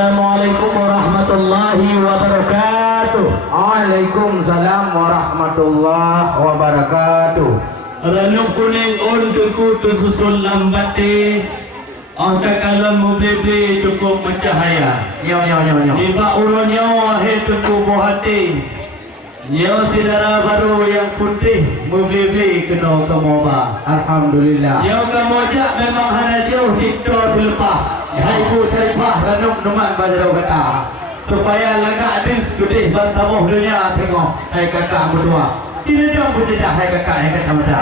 Assalamualaikum warahmatullahi wabarakatuh. Waalaikumsalam warahmatullahi wabarakatuh. Ranuk kuning untukku susul lambati. Anta kalam mubli cukup mencahaya. Nyo. Iba uronyo wahai tuku hati. Nyo saudara baru yang putih mubli kena kemoba. Alhamdulillah. Nyo kamojak memang hana jauh hito dilepah. Hai ku caripah ranuk numan bajarau kata. Supaya lagak adil gudih bantamuh dunia tengok. Hai kakak berdua. Tidak jauh bercedah hai kakak hai kakak muda.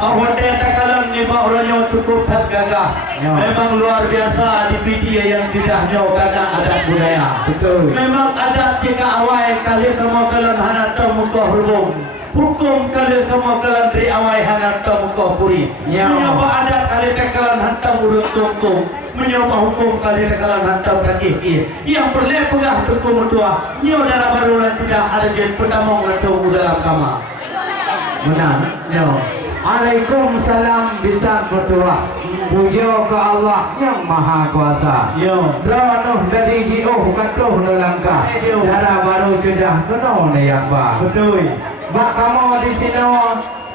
Awak tak kalam ni pak orang yang cukup tak gagah. Memang luar biasa di PD yang tidak jauh kadang adat budaya. Betul. Memang adat jika awal kali kamu kalan hanat muka hukum. Hukum kali kamu kalan dari awal hanat muka puri. Menyoba adat kali kalan hantam urut tungtung. Menyoba hukum kali kalan hantam kaki. Yang perlu pegah tuku mutua. Nyo darah baru dan tidak ada jen pertama ngatung dalam kamar. Benar. Nyo. Waalaikumsalam bisa berdoa. Puja ke Allah yang Maha Kuasa. Yo. Lanuh dari jauh katuh nelangkah. Darah baru sudah kena yang bah. Betul. Bak kamu di sini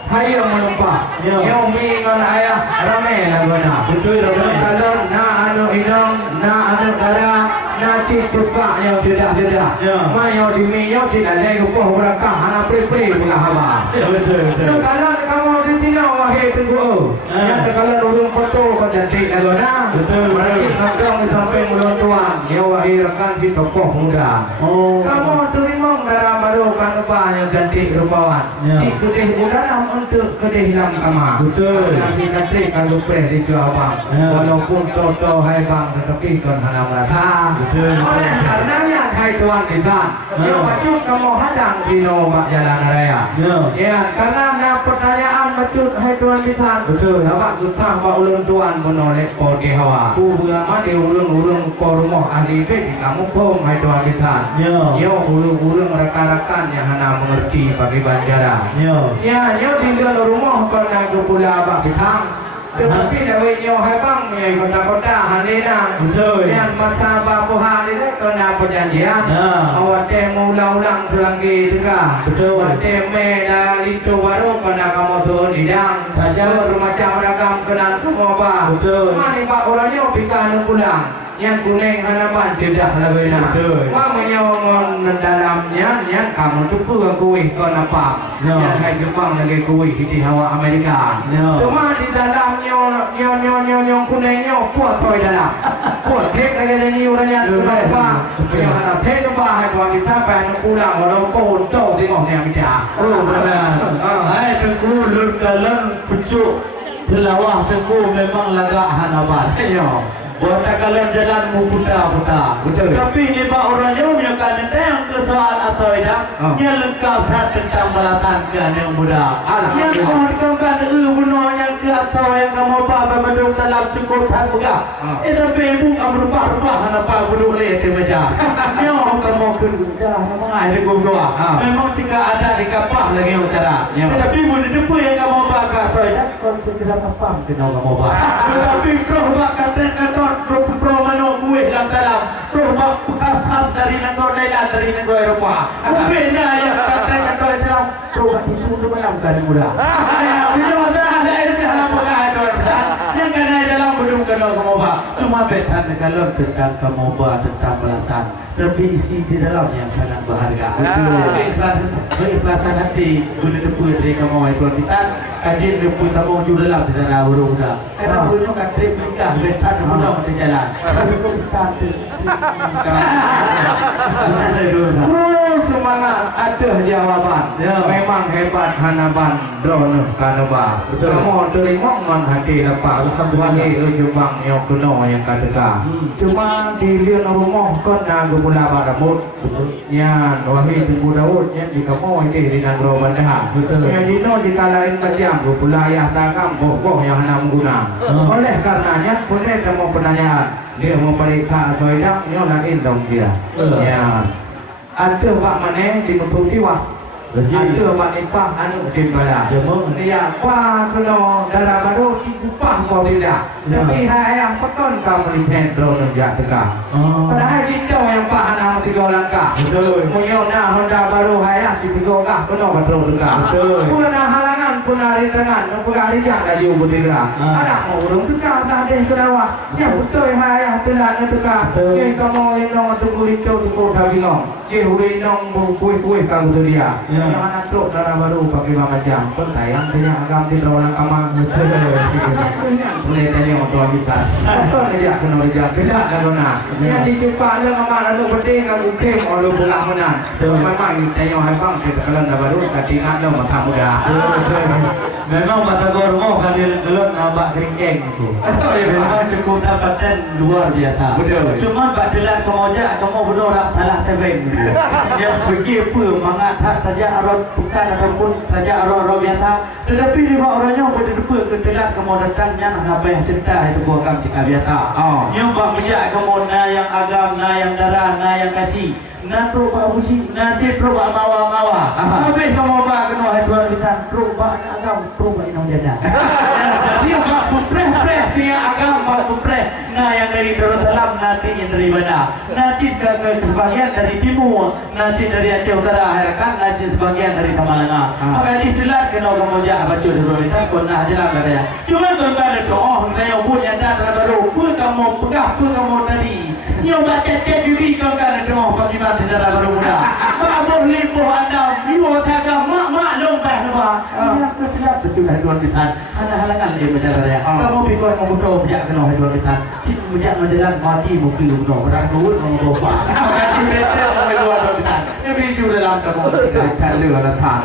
hayo menumpah. Yo mingon ayah ramai lah benar. Betul. Kalau na anu inong na anu darah nasi tukak yang sudah. Mayo di minyo tidak lagi upah berakah anak pre pula hawa. Betul. Kalau kamu di sini wahai tunggu. Yang kalau urung foto kau cantik lah benar. Betul. Berarti ngomong sampai mulut tuan. Ya wahai rekan si tokoh muda. Kamu terima darah baru kan apa yang cantik rupawan. Si kudih muda untuk kudih hilang kamar. Betul. Nanti cantik kalau pre dijual bang. Walaupun toto hai bang tetapi kan halang rasa. Oleh karenanya hai tuan lisan. Ya wajib kamu hadang dino mak jalan raya. Ya karena pertanyaan betul hai tuan lisan. Betul. Awak tutang pak ulun tuan menoleh po di hawa. Madi ulun po rumah ahli di kamu pun hai tuan lisan. Ya ulun rekan-rekan yang hana mengerti bagi banjara. Ya di dalam rumah pernah ke pula abak bitang. Tetapi dari nyo hai bang ni kota-kota halina. Yang masa bapu hari ni kena perjanjian. Awak temu ulang selagi juga. Awak temu dari itu baru kena kamu turun hidang. Macam ragam kena semua apa. Mani pak orang nyo pikan pulang. Yang kuning hanapan tidak lebih nak. Wang menyongon dalamnya, yang kamu tu pun kuih kau nampak. Yang hai Jepang lagi kuih di hawa Amerika. Cuma di dalamnya nyo kuningnya puas toy dalam. Puas tek lagi dari orangnya kenapa? Yang ada tek tu bahai kau kita pengen pulang walau kau jauh tengok ni Amerika. Benar. Hai tengku lur kalan pucuk telawah tengku memang lagak hanaban. Buat kalian jalan mu putar. Betul. Tapi ni pak orang jauh yang kan yang ke soal atau tidak, yang lengkap tentang balatan kan yang muda. Yang kau kan bunuh yang ke atau yang kamu apa bedung dalam cukup tak pegah. Tapi ibu kamu rubah apa bedung leh ke meja. Yang kamu kerja memang ada gua. Memang jika ada di kapal lagi cara. Tapi mun depu yang kamu apa atau tidak, kau segera apa kena kamu apa. Tapi kau kata pro mano kuih dalam pro bekas khas dari negara lain dari negara Eropah. Kuihnya yang kata dalam pro isu tu malam kan muda. Bila ada air di dalam pegawai tuan. Yang kena dalam bedung kena kemoba. Cuma betan kalau tentang kemoba tentang belasan. Tapi isi di dalam yang sangat berharga. Keikhlasan hati boleh depu dari kemoba itu kita. Kajian depu tamu juga dalam di dalam burung dah. Karena burung kan trip nikah betan muda di jalan. Semangat ada jawaban. Memang hebat hanaban drone kanaba. Kamu terima ngon hati lepas. Bagi ujubang yang kuno yang kata. Cuma di lian rumah kena gula baramut. Yang wahai Ibu Daud yang di kamu ini di negara bandar. Yang di no di kalain macam gula yang takam boh yang hana guna. Oleh karenanya boleh kamu penanyaan. Dia mau periksa soalnya dia lain dong dia. Ya. Ada pak mana di Memputiwa Ada mak ipah anu timbala. Dia kuah kena darah baru kupah kau tidak. Tapi hai yang peton kamu di tendro nunjuk tegak. Padahal kita yang pah anak tiga langkah. Betul. Punya nak Honda baru hai yang tiga kah kena betul tegak. Betul. Pun halangan pun hari tangan, pun hari yang dah jauh bergerak. Anak mau urung tegak dah deh kerawat. Ya betul hai yang telan tegak. Ye kamu yang tunggu itu tunggu dah bingung. Ye hui nong kuih kamu tu dia. Yang anak truk darah baru pakai macam pun tayang punya agam di orang kamar betul. Boleh tanya orang kita. Betul dia kena dia beda karena yang di Jepang yang kamar anu penting kamu kem orang pulang mana. Memang tanya hai bang kita kalau dah baru ketinggalan dah mata muda. Memang mata gormo kan dia gelap nampak keringkeng itu. Memang cukup dapatan luar biasa. Cuma badilah kemoja kamu benar orang salah tebing. Yang pergi apa mengatakan saja arah bukan ataupun saja arah biasa. Tetapi juga orangnya berdua ketelah kemodatannya apa yang cerita itu bukan jika biasa. Yang bangsa kamu na yang agam, na yang darah, na yang kasih. Na proba usi, na je proba mawa. Habis kamu ba kena haduan kita proba agam, proba inang jada. Jadi ba putreh dia agam ba putreh. Na yang dari Darussalam, na yang dari mana? Na ke sebagian dari timur, na dari Aceh Utara, harakan na sebagian dari Tamalanga. Maka istilah kena kamu jah baca dulu kita pun na jelas katanya. Cuma tuan doa saya pun yang dah baru pun kamu pegah pun kamu tadi. Nyoba cecet diri kau kan doa bagi mati darah baru muda. Baru lipo anda, lipo taga mak lompat nama. Ini tidak betul haduan kita. Halangan dia berjalan raya. Kamu pikir kamu tahu bijak kena haduan kita. Cik bijak menjalan mati mungkin betul. Orang turun kamu bawa. Jadi betul haduan kita. Ini juga dalam kamu kita lewat datang.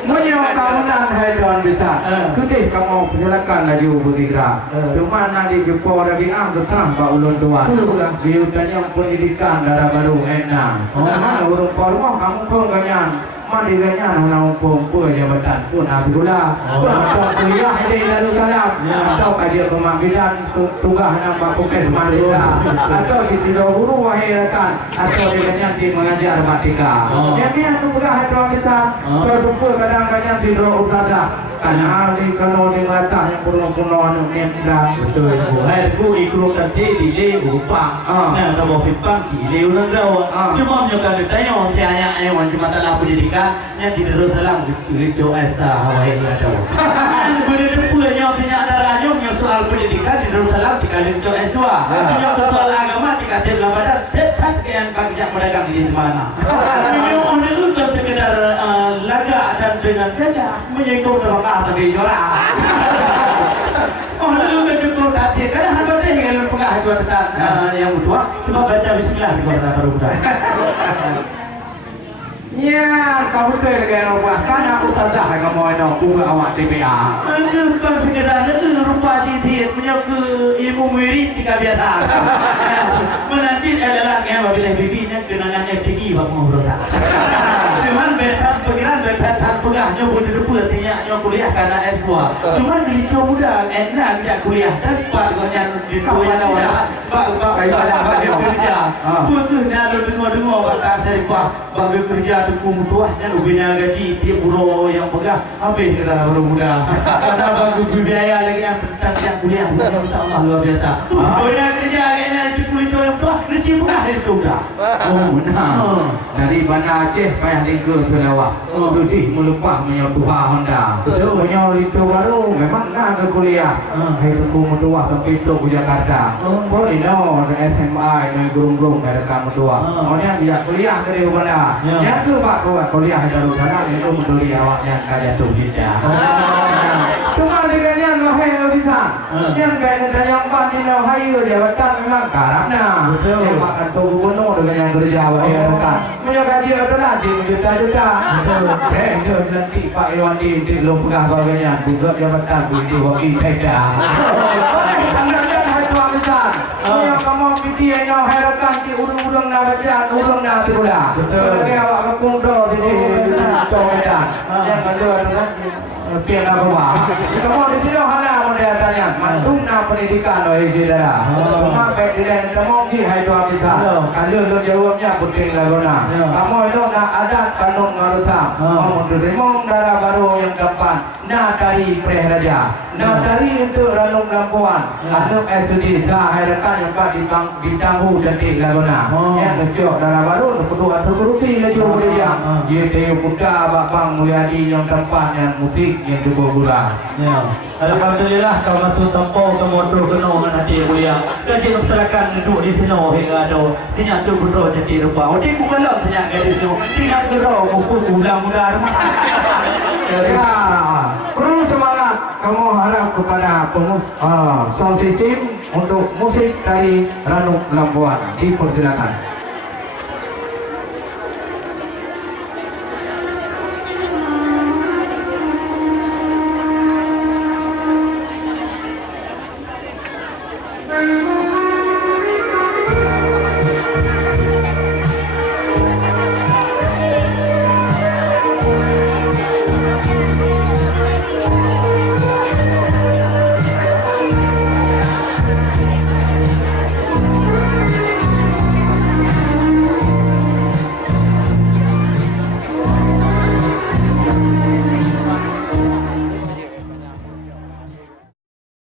Punya kawanan haduan besar. Kedih kamu silakan lagi bergerak. Cuma nanti jumpa lagi tetap Pak Ulun Tuan. Dia tanya pendidikan darah baru enak. Urung kormo kamu pun ganyan. Mandi ganyan orang pun jabatan pun alhamdulillah. Pun kuliah di Darussalam. Atau kajian pemanggilan tugas nama Pukes Mandela. Atau di Tidak Guru Wahirakan. Atau di ganyan di mengajar matika. Jadi yang tugas itu kita terkumpul kadang-kadang di Roh Utara. Karena kalau di mata yang pulau-pulau yang tidak betul. Hai ku ikut tadi di Upang. Nah, kalau Upang di Leunang Rawa. Cuma menyokan ditanya orang tanya yang cuma dalam pendidikan yang di Darussalam itu asa Hawaii ada. Benar punya punya darahnya yang soal pendidikan di Darussalam dikali itu S2. Yang soal agama dikali lapada tetap yang bagi pedagang di mana. Ini orang itu sekedar laga dan dengan kerja menyinggung terhadap tapi jorak. Oh, lalu cukup hati. Karena hamba teh kalau pegah itu yang tua cuma baca bismillah di kota baru budak. Ya, kamu tu dengan rumah kan aku saja kamu ini aku awak TPA. Aduh, kau sekedar rupa citi punya ke ilmu murid jika biasa. Menanti adalah yang apabila bibinya kenangannya tinggi bang ngobrol. Cuman berat pikiran berat pegahnya boleh lupa tiaknya kuliah karena S2. Cuman gitu muda enak tidak kuliah dan pargonya di kuliah awal. Bak kayak kerja. Putus nak dengar kata seripah bagi kerja tuku mutuah dan ubinnya gaji tiap buruh yang pegah habis kita baru muda. Ada bagi biaya lagi yang tentang kuliah insya-Allah luar biasa. Punya kerja kayaknya cukup itu yang tua rezeki pegah itu dah. Oh benar. Dari Bandar Aceh payah tinggal ke Lawak. Jadi melupa menyentuh Honda. Punya itu baru memang nak ke kuliah. Hai tuku mutuah sampai itu ke Jakarta. Oh ini SMA ini gurung-gurung dari kamu tua. Maunya dia kuliah ke mana? Ya tu Pak kuliah di Darussalam itu menduli awaknya karya Tauhidnya. Cuma dengan lahir di sana. Yang kaya yang paling lahir jabatan memang karena dia makan tubuh penuh dengan yang kerja wahai kan. Punya gaji adalah juta-juta. Dia nanti Pak Iwan di belum pegah bagainya juga jabatan di hoki saja. Yang kamu pilih yang harapan di urung-urung nak baca, urung nak sekolah. Betul. Awak kampung tu di Medan. Yang ada dengan tiada kawan. Kamu di sini hana model tanya, mandungna pendidikan oleh saudara. Cuma presiden kamu ki hai tuan kita. Kalau lo jawabnya penting lagona. Kamu itu nak adat kanun ngarusa. Kamu terima darah baru yang depan. Nak dari prehraja. Nak dari untuk ranung lampuan. Anuk SUD sah hai rekan yang pak ditangguh jadi lagona. Yang kecok darah baru perlu atur kerusi laju boleh yang. Ye teu putra bapang Mulyadi yang tempat yang musik yang cukup gula. Ya. Alhamdulillah kau masuk tempoh ke motor ke nongan hati mulia. Kaji masyarakat duduk di sini hingga ada tinyak subro jadi rupa. Odi ku belum tinyak gadis tu. Tinyak gero buku muda-muda rumah. Ya, perlu semangat kamu harap kepada sound system untuk musik dari Ranuk Lampuan. Dipersilakan.